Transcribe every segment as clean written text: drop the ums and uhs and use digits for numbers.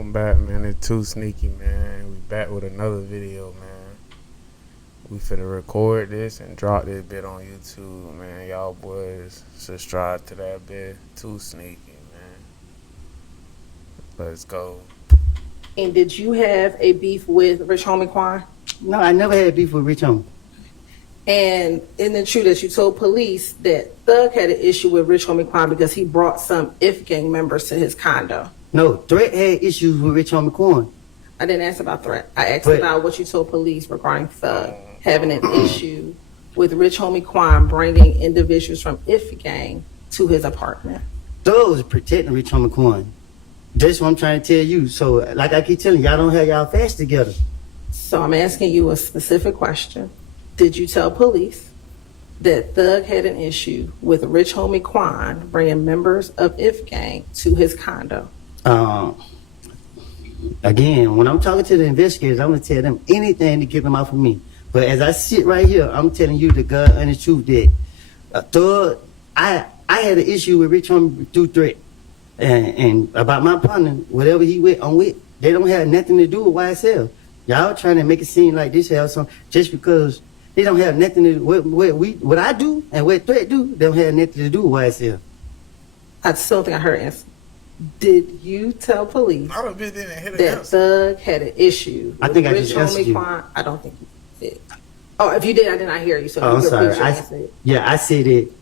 Welcome back, man. It's 2Sneaky, man. We back with another video, man. We finna record this and drop this bit on YouTube, man. Y'all boys subscribe to that bit. 2Sneaky, man. Let's go. And did you have a beef with Rich Homie Quan? No, I never had beef with Rich Homie. And isn't it true that you told police that Thug had an issue with Rich Homie Quan because he brought some IF gang members to his condo? No, Threat had issues with Rich Homie Quan. I didn't ask about Threat. I asked about what you told police regarding Thug having an issue with Rich Homie Quan bringing individuals from IF gang to his apartment. Thug was protecting Rich Homie Quan. That's what I'm trying to tell you. So, like I keep telling you, y'all don't have y'all facts together. So I'm asking you a specific question. Did you tell police that Thug had an issue with Rich Homie Quan bringing members of IF gang to his condo? Again, when I'm talking to the investigators, I'm going to tell them anything to get them off of me. But as I sit right here, I'm telling you the God and the truth that Thug, I had an issue with Rich Homie through Threat. And about my partner, whatever he went on with, they don't have nothing to do with YSL. Y'all trying to make it seem like this has some, just because they don't have nothing to do what I do and what Threat do, they don't have nothing to do with YSL. I still think I heard an answer. Did you tell police that Thug had an issue with Rich Homie Quan? I don't think you did. Oh, if you did, I did not hear you. So I'm sorry. I said it.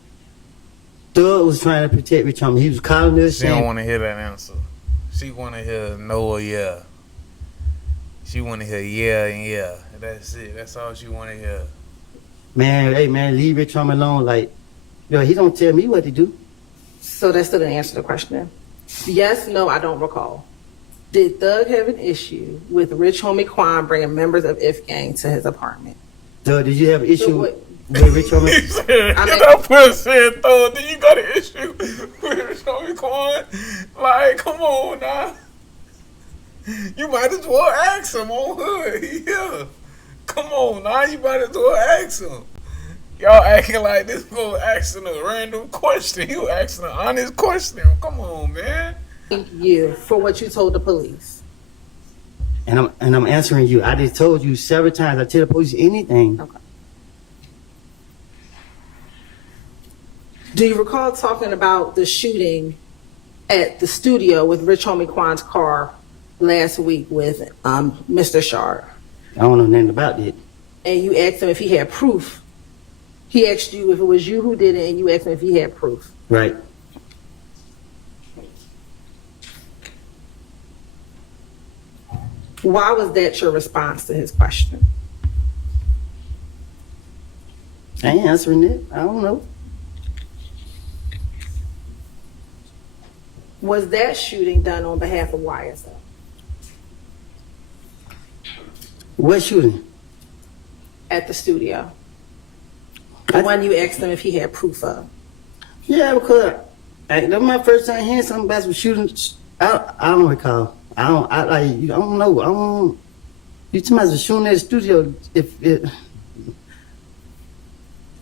Thug was trying to protect Rich Homie. He was calling us. She don't want to hear that answer. She want to hear no or yeah. She want to hear yeah and yeah. That's it. That's all she want to hear. Man, hey man, leave Rich Homie alone. Like, yo, he don't tell me what to do. So that's still an answer to the question. Yes, no, I don't recall. Did Thug have an issue with Rich Homie Quan bringing members of IF gang to his apartment? Thug, did you have an issue with Rich Homie? That person said, Thug, did you got an issue with Rich Homie Quan? Like, come on now. You might as well ask him on hood. Yeah. Come on now, you might as well ask him. Y'all acting like this fool asking a random question. You asking an honest question. Come on, man. Thank you for what you told the police. And I'm answering you. I just told you several times. I tell the police anything. Okay. Do you recall talking about the shooting at the studio with Rich Homie Quan's car last week with Mr. Shard? I don't know nothing about it. And you asked him if he had proof. He asked you if it was you who did it, and you asked him if he had proof. Right. Why was that your response to his question? I ain't answering it. I don't know. Was that shooting done on behalf of YSL? What shooting? At the studio. The one you asked him if he had proof of. Yeah, because that was my first time hearing something about some shootings. I don't recall. I don't know. You talking about the shooting at the studio?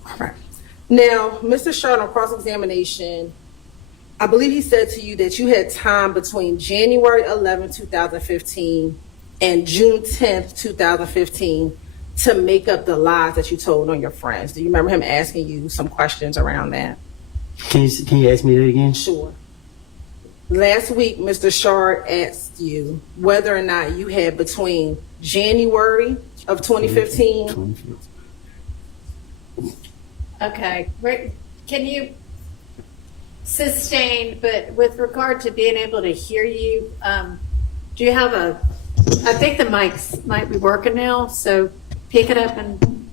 All right. Now, Mr. Shard, on cross-examination, I believe he said to you that you had time between January 11, 2015 and June 10th, 2015 to make up the lies that you told on your friends. Do you remember him asking you some questions around that? Can you ask me that again? Sure. Last week, Mr. Shard asked you whether or not you had between January of 2015. Okay, can you sustain, but with regard to being able to hear you, do you have I think the mics might be working now, so pick it up and.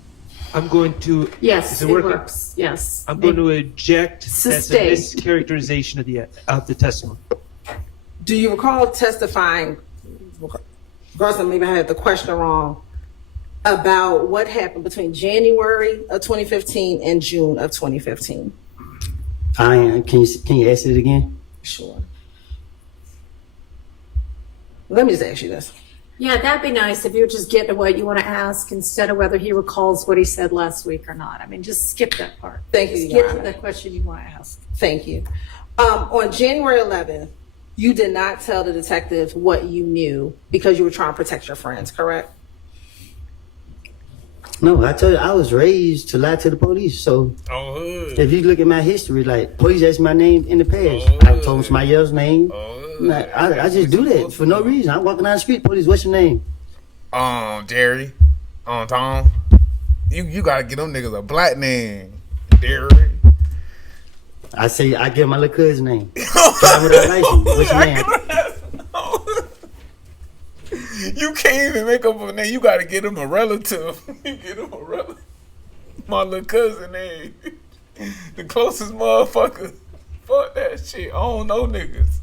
I'm going to. Yes, it works. Yes. I'm going to eject. Sustain. That's a mischaracterization of the testimony. Do you recall testifying, regardless, maybe I had the question wrong, about what happened between January of 2015 and June of 2015? Can you ask it again? Sure. Let me just ask you this. Yeah, that'd be nice if you would just get to what you want to ask instead of whether he recalls what he said last week or not. I mean, just skip that part. Thank you, Just Your get to Honor. the question you want to ask. Thank you. On January 11th, You did not tell the detectives what you knew because you were trying to protect your friends, correct? No, I told you I was raised to lie to the police. So On hood. if you look at my history, like police asked my name in the past, Oh, I told them somebody else's name. Like, I just do that for no reason. I'm walking down the street, police, what's your name? Jerry. Tom. You gotta get them niggas a black name. Jerry. I say I give my little cousin name. Try without license. What's your name? You can't even make up a name. You gotta get him a relative. You get him a relative. My little cousin name. The closest motherfucker. Fuck that shit. I don't know niggas.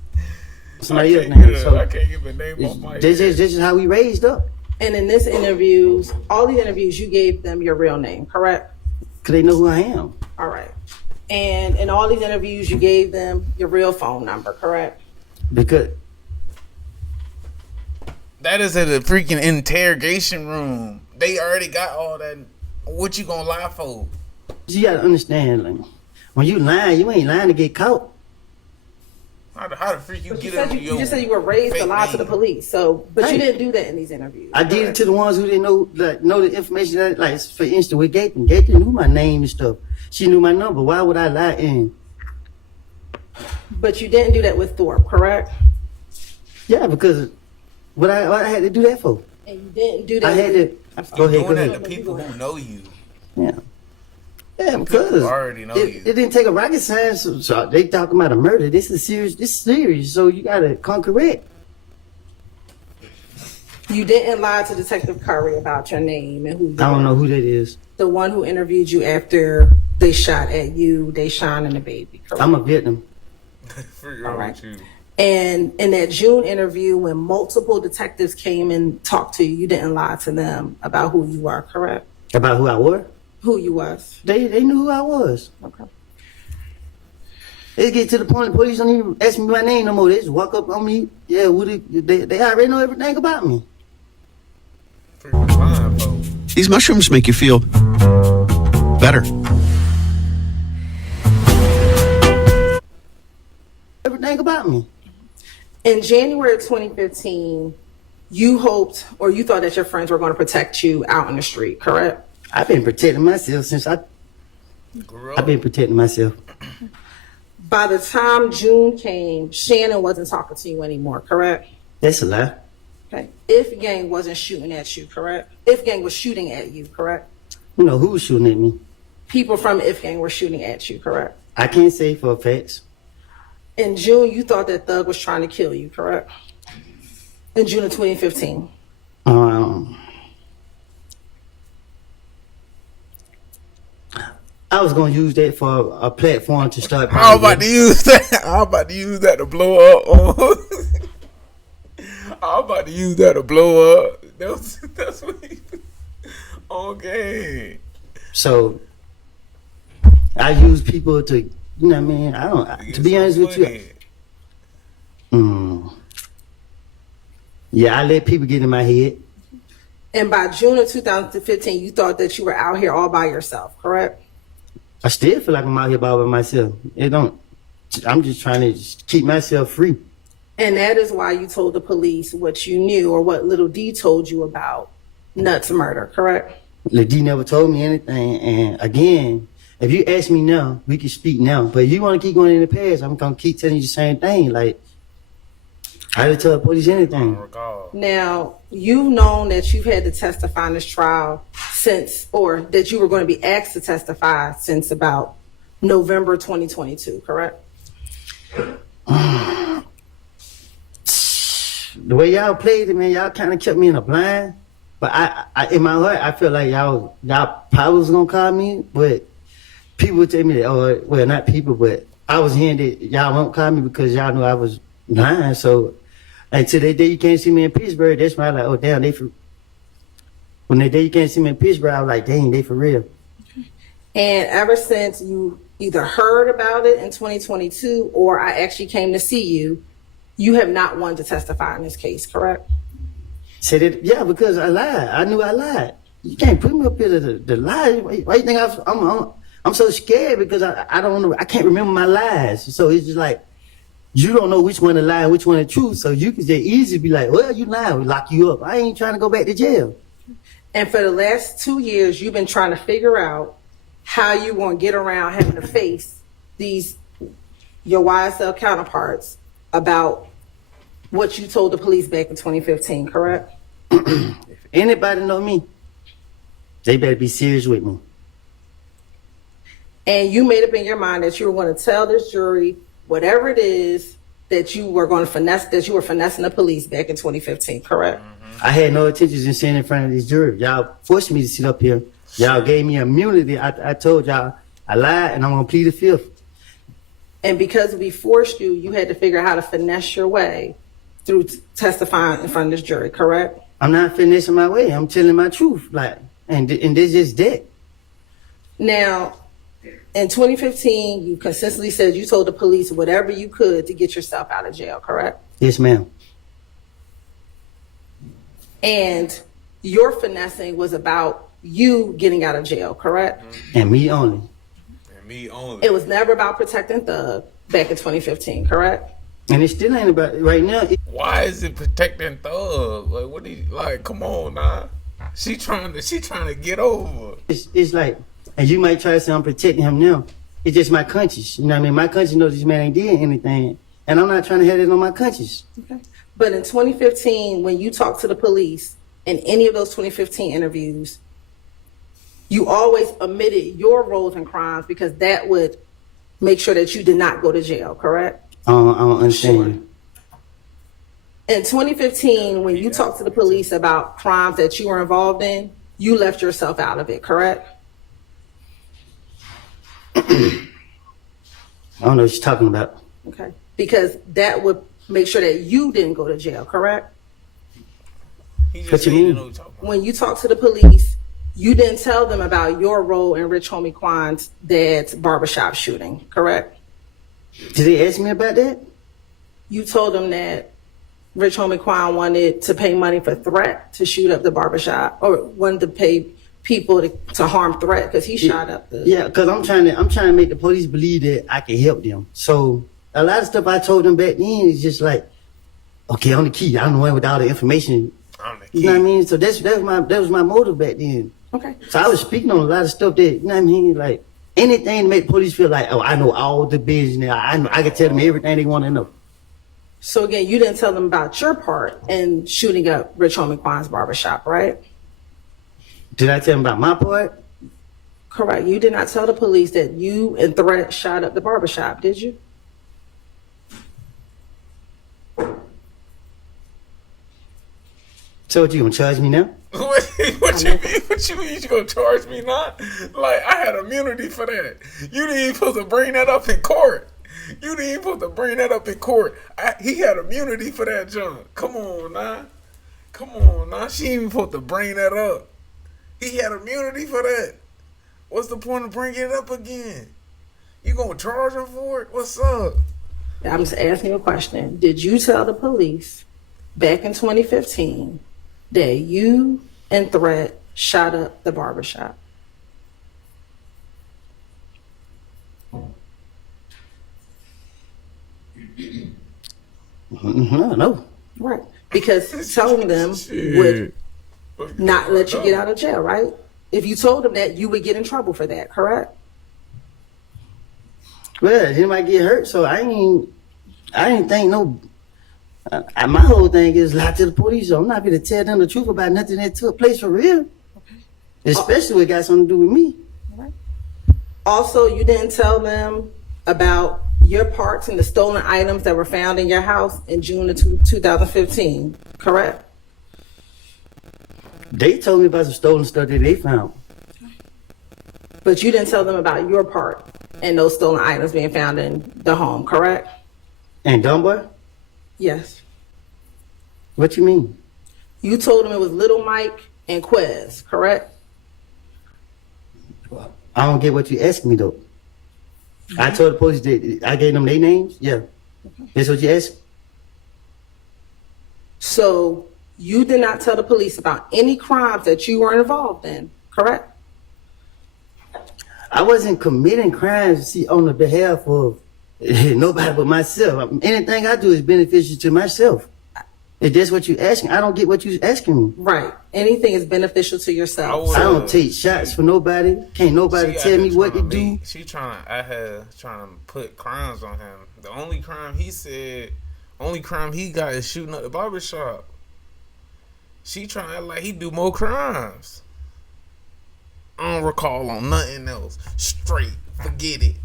Somebody else's I can't name. get So I can't give a name on my this is how we raised up. And in this interviews, all these interviews, you gave them your real name, correct? Cause they know who I am. All right. And in all these interviews, you gave them your real phone number, correct? Because That is at a freaking interrogation room. They already got all that. What you gonna lie for? you gotta understand, like, when you lying, you ain't lying to get caught. How the freak you But get you, said into you your just said you were raised to fake lie to the name? police. So, but you Right. didn't do that in these interviews. I did it correct? to the ones who didn't know, like, know the information. That, like, for instance, with Gaten. Gaten knew my name and stuff. She knew my number. Why would I lie in? But you didn't do that with Thorpe, correct? Yeah, because what I had to do that for? And you didn't do that. I had with, to. I'm sorry. Go ahead, Doing go that ahead. to people who know you. Yeah. Yeah, because already know you. it didn't take a rocket science. So they talking about a murder. This is serious. This is serious. So you gotta come correct. You didn't lie to Detective Curry about your name and who you I don't are. know who that is. The one who interviewed you after they shot at you, Deshaun and the baby, correct? I'm a victim. Figure All out right. what you. And in that June interview, when multiple detectives came and talked to you, you didn't lie to them about who you are, correct? About who I was. Who you was. They knew who I was. Okay. It get to the point the police don't even ask me my name no more. They just walk up on me. Yeah, they already know everything about me. Freaking lying, folks. These mushrooms make you feel better. Everything about me. In January of 2015, you hoped or you thought that your friends were going to protect you out in the street, correct? I've been protecting myself since I've been protecting myself. By the time June came, Shannon wasn't talking to you anymore, correct? That's a lie. Okay. If Gang wasn't shooting at you, correct? If Gang was shooting at you, correct? You know who was shooting at me? People from If Gang were shooting at you, correct? I can't say for a fact. In June, you thought that Thug was trying to kill you, correct? In June of 2015. I was gonna use that for a platform to start. I was about to use that. I was about to use that to blow up. I was about to use that to blow up. That's what he. Okay. So I use people to, you know what I mean? I don't. To be honest with you, yeah, I let people get in my head. And by June of 2015, you thought that you were out here all by yourself, correct? I still feel like I'm out here by myself. It don't. I'm just trying to just keep myself free. And that is why you told the police what you knew or what Little D told you about Nuts murder, correct? Lil D never told me anything. And again, if you ask me now, we can speak now. But if you want to keep going in the past, I'm gonna keep telling you the same thing. Like I didn't tell the police anything. Now, you've known that you've had to testify in this trial since, or that you were going to be asked to testify since about November 2022, correct? The way y'all played it, man, y'all kind of kept me in a blind. But I in my heart, I feel like y'all probably was gonna call me, but people would tell me that, oh, well, not people, but I was hearing that y'all won't call me because y'all knew I was lying. So until that day you can't see me in Pittsburgh, that's when I like, oh damn, they for. When that day you can't see me in Pittsburgh, I was like, dang, they for real. And ever since you either heard about it in 2022 or I actually came to see you, you have not wanted to testify in this case, correct? Said it, yeah, because I lied. I knew I lied. You can't put me up here to lie. Why you think I'm so scared because I don't know. I can't remember my lies. So it's just like you don't know which one to lie and which one to truth, so you can just easily be like, well, you lying, we lock you up. I ain't trying to go back to jail. And for the last 2 years, you've been trying to figure out how you want to get around having to face your YSL counterparts about what you told the police back in 2015, correct? If anybody know me, they better be serious with me. And you made up in your mind that you were going to tell this jury whatever it is that you were going to finesse, that you were finessing the police back in 2015, correct? I had no intentions in sitting in front of this jury. Y'all forced me to sit up here. Y'all gave me immunity. I told y'all I lied and I'm going to plead the fifth. And because we forced you, you had to figure out how to finesse your way through testifying in front of this jury, correct? I'm not finessing my way. I'm telling my truth. And this is that. Now, in 2015, you consistently said you told the police whatever you could to get yourself out of jail, correct? Yes, ma'am. And your finessing was about you getting out of jail, correct? And me only. And me only. It was never about protecting Thug back in 2015, correct? And it still ain't about right now. Why is it protecting Thug? Like, what do you, like, come on, nah. She trying to get over. It's like, and you might try to say I'm protecting him now. It's just my conscience. You know what I mean? My conscience knows this man ain't did anything. And I'm not trying to have it on my conscience. Okay. But in 2015, when you talked to the police in any of those 2015 interviews, you always omitted your roles in crimes because that would make sure that you did not go to jail, correct? I don't understand you. In 2015, when you talked to the police about crimes that you were involved in, you left yourself out of it, correct? I don't know what you're talking about. Okay. Because that would make sure that you didn't go to jail, correct? He just What you said he mean? know what you're talking about. When you talked to the police, you didn't tell them about your role in Rich Homie Quan's dad's barbershop shooting, correct? Did they ask me about that? You told them that Rich Homie Quan wanted to pay money for Threat to shoot up the barbershop, or wanted to pay people to harm Threat because he shot up the... Yeah, because I'm trying to make the police believe that I can help them. So a lot of stuff I told them back then is just like, okay, I'm the key. I'm the one with all the information. I'm the You know what I key. mean? So that was my motive back then. Okay. So I was speaking on a lot of stuff that, you know what I mean? Like anything to make the police feel like, oh, I know all the business. I can tell them everything they want to know. So again, you didn't tell them about your part in shooting up Rich Homie Quan's barbershop, right? Did I tell them about my part? Correct. You did not tell the police that you and Threat shot up the barbershop, did you? So what, you gonna charge me now? What you mean? What you mean? You gonna charge me not? Like, I had immunity for that. You didn't even supposed to bring that up in court. You didn't even supposed to bring that up in court. He had immunity for that junk. Come on, nah. Come on, nah. She ain't even supposed to bring that up. He had immunity for that. What's the point of bringing it up again? You gonna charge him for it? What's up? I'm just asking you a question. Did you tell the police back in 2015 that you and Threat shot up the barbershop? No. Right. Because telling them would not let you get out of jail, right? If you told them that, you would get in trouble for that, correct? Well, he might get hurt, so I didn't think no. My whole thing is lie to the police. So I'm not going to tell them the truth about nothing that took place for real. Especially when it got something to do with me. Also, you didn't tell them about your parts and the stolen items that were found in your house in June of 2015, correct? They told me about some stolen stuff that they found. But you didn't tell them about your part and those stolen items being found in the home, correct? And dumb boy? Yes. What you mean? You told them it was Little Mike and Quez, correct? I don't get what you asked me though. I told the police that I gave them their names. Yeah. That's what you asked? So you did not tell the police about any crimes that you were involved in, correct? I wasn't committing crimes, see, on the behalf of Nobody but myself. Anything I do is beneficial to myself. If that's what you asking, I don't get what you asking me. Right. Anything is beneficial to yourself. I don't take shots for nobody. Can't nobody tell me what to do. She trying to put crimes on him. The only crime he got is shooting up the barbershop. She trying to act like he do more crimes. I don't recall on nothing else. Straight, forget it.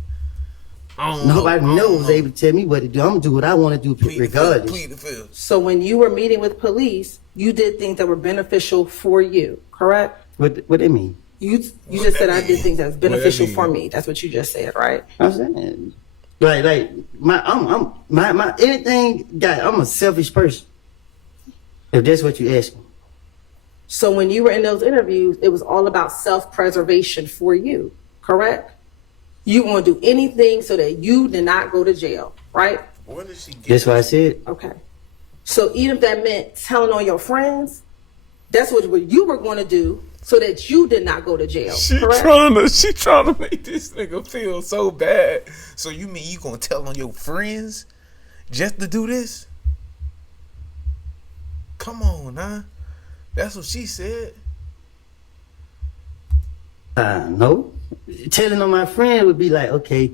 Nobody knows able to tell me what to do. I'm gonna do what I want to do regardless. Plead the fifth. So when you were meeting with police, you did things that were beneficial for you, correct? What they mean? You just said I did things that was beneficial for me. That's what you just said, right? I'm saying, like my anything. God, I'm a selfish person. If that's what you asking. So when you were in those interviews, it was all about self-preservation for you, correct? You want to do anything so that you did not go to jail, right? What did she get? That's what I said. Okay. So even if that meant telling on your friends, that's what you were going to do so that you did not go to jail, correct? She trying to make this nigga feel so bad. So you mean you gonna tell on your friends just to do this? Come on, nah. That's what she said. No. Telling on my friend would be like, okay,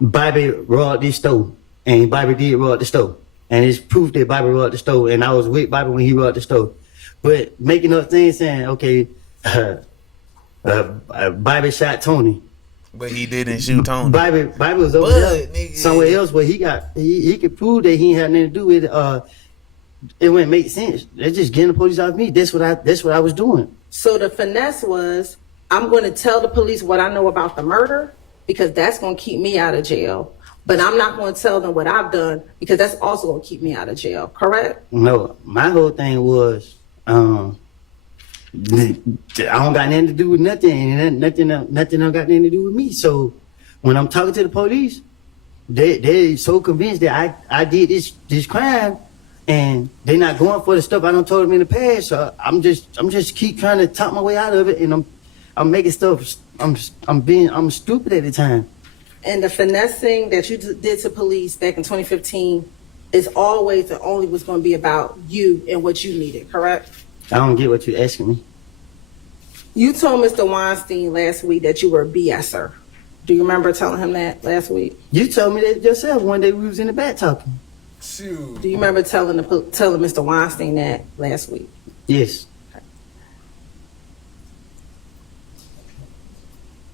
Bobby robbed this store, and Bobby did rob the store, and it's proof that Bobby robbed the store, and I was with Bobby when he robbed the store. But making up things saying, okay, Bobby shot Tony. But he didn't shoot Tony. Bobby was over there somewhere else where he could prove that he had nothing to do with it. It wouldn't make sense. They're just getting the police off me. That's what I was doing. So the finesse was, I'm going to tell the police what I know about the murder because that's going to keep me out of jail. But I'm not going to tell them what I've done because that's also going to keep me out of jail. Correct? No, my whole thing was, I don't got nothing to do with nothing, and nothing don't got nothing to do with me. So when I'm talking to the police, they so convinced that I did this crime. And they not going for the stuff I done told them in the past. So I'm just keep trying to talk my way out of it, and I'm making stuff. I'm stupid at the time. And the finessing that you did to police back in 2015 is always and only was going to be about you and what you needed. Correct? I don't get what you're asking me. You told Mr. Weinstein last week that you were a BSer. Do you remember telling him that last week? You told me that yourself one day we was in the back talking. Shoot. Do you remember telling Mr. Weinstein that last week? Yes.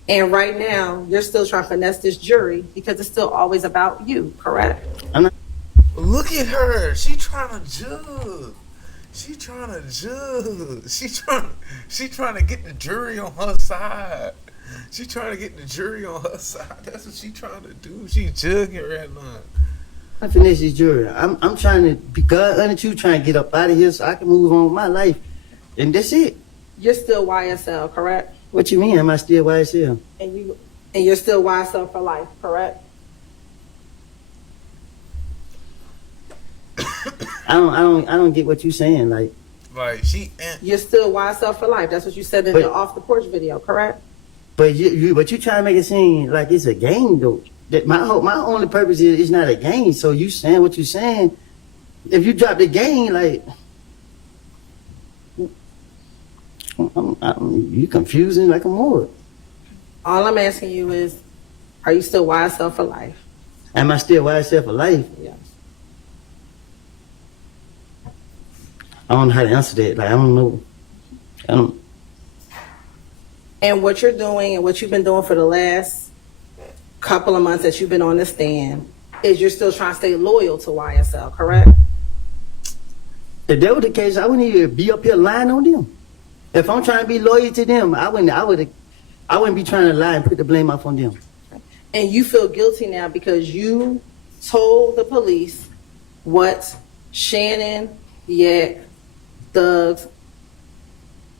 And right now, you're still trying to finesse this jury because it's still always about you, correct? Look at her. She trying to judge. She trying to get the jury on her side. She trying to get the jury on her side. That's what she trying to do. She jugging right now. I finished this jury. I'm trying to be God under you, trying to get up out of here so I can move on with my life. And that's it. You're still YSL, correct? What you mean? Am I still YSL? And you're still YSL for life, correct? I don't get what you saying. Like You're still YSL for life. That's what you said in the off the porch video, correct? But you trying to make it seem like it's a game though. That my only purpose is it's not a game. So you saying what you saying. If you drop the game, like you confusing like a more. All I'm asking you is, are you still YSL for life? Am I still YSL for life? Yes. I don't know how to answer that. Like I don't know. And what you're doing and what you've been doing for the last couple of months that you've been on the stand is you're still trying to stay loyal to YSL, correct? If that was the case, I wouldn't even be up here lying on them. If I'm trying to be loyal to them, I wouldn't be trying to lie and put the blame off on them. And you feel guilty now because you told the police what Shannon, Yak, Thug's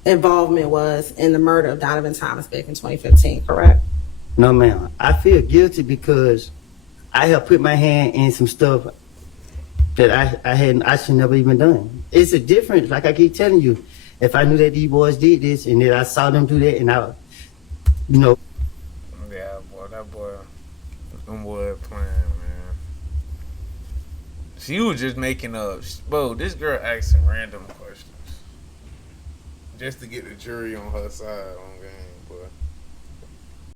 involvement was in the murder of Donovan Thomas back in 2015, correct? No, ma'am. I feel guilty because I have put my hand in some stuff that I should never even done. It's a difference, like I keep telling you. If I knew that these boys did this and that I saw them do that and I, Yeah, boy, That boy, them boy playing, man. She was just making up. Bro, this girl asking random questions just to get the jury on her side on game.